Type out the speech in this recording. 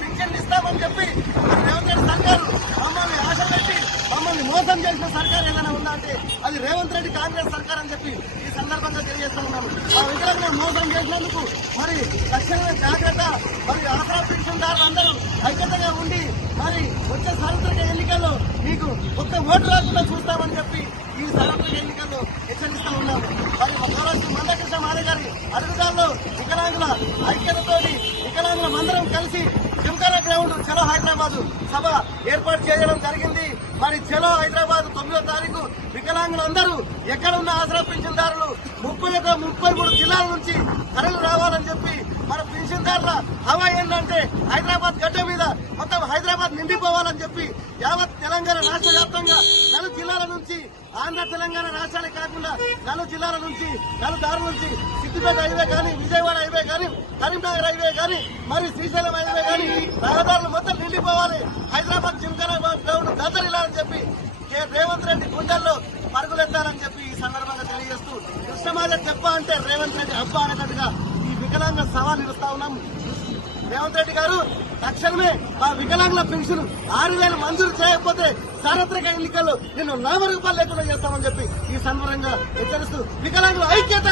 పింఛన్లు ఇస్తామని చెప్పి రేవంత్ రెడ్డి సర్కారు మమ్మల్ని ఆశ పెట్టి మమ్మల్ని మోసం చేసిన సర్కారు ఏదైనా ఉందా అంటే అది రేవంత్ రెడ్డి కాంగ్రెస్ సర్కార్ అని చెప్పి ఈ సందర్భంగా తెలియజేస్తా ఉన్నాము. ఆ వికలాంగులను మోసం చేసినందుకు మరి తక్షణమే జాగ్రత్త. మరి ఆసరా పింఛన్దారులు అందరూ ఐక్యతగా ఉండి మరి వచ్చే సార్వత్రిక ఎన్నికల్లో మీకు ఒక్క ఓటు రాకుండా చూస్తామని చెప్పి ఈ సార్వత్రిక ఎన్నికల్లో హెచ్చరిస్తా ఉన్నాము. మరి మహారాష్ట్ర మందకృష్ణ మాదే గారి అడుగుదాల్లో వికలాంగుల ఐక్యతతోటి వికలాంగుల మందరం కలిసి జింకాల గ్రౌండ్ చలో హైదరాబాద్ సభ ఏర్పాటు చేయడం జరిగింది. మరి చలో హైదరాబాద్ 9వ తారీఖు వికలాంగులందరూ ఎక్కడ ఉన్న ఆసరా పింఛన్దారులు 33 జిల్లాల నుంచి తరలి రావాలని చెప్పి మన పింఛన్దారుల హవా ఏంటంటే హైదరాబాద్ గడ్డ మీద మొత్తం హైదరాబాద్ నిండిపోవాలని చెప్పి యావత్ తెలంగాణ రాష్ట్ర వ్యాప్తంగా 4 జిల్లాల నుంచి ఆంధ్ర తెలంగాణ రాష్ట్రాలే కాకుండా 4 జిల్లాల నుంచి 4 దారుల నుంచి సిద్దిపేట హైవే కానీ విజయవాడ హైవే కానీ కరీంనగర్ హైవే కానీ మరి శ్రీశైలం హైవే కానీ రహదారులు మొత్తం నిండిపోవాలి. హైదరాబాద్ జింకారాబాద్ గ్రౌండ్ దద్దరిల్లాలని చెప్పి రేవంత్ రెడ్డి గుండెల్లో పరుగులెత్తాలని చెప్పి ఈ సందర్భంగా తెలియజేస్తూ కృష్ణమాజ చెప్ప అంటే రేవంత్ రెడ్డి అబ్బా అనేటట్టుగా ఈ వికలాంగ సవాల్ ఇస్తా ఉన్నాం. రేవంత్ రెడ్డి గారు తక్షణమే ఆ వికలాంగుల పెన్షన్ 6,000 మంజూరు చేయకపోతే సార్వత్రిక ఎన్నికల్లో నేను నామరూపాలు లేకుండా చేస్తామని చెప్పి ఈ సందర్భంగా హెచ్చరిస్తూ వికలాంగుల ఐక్యత.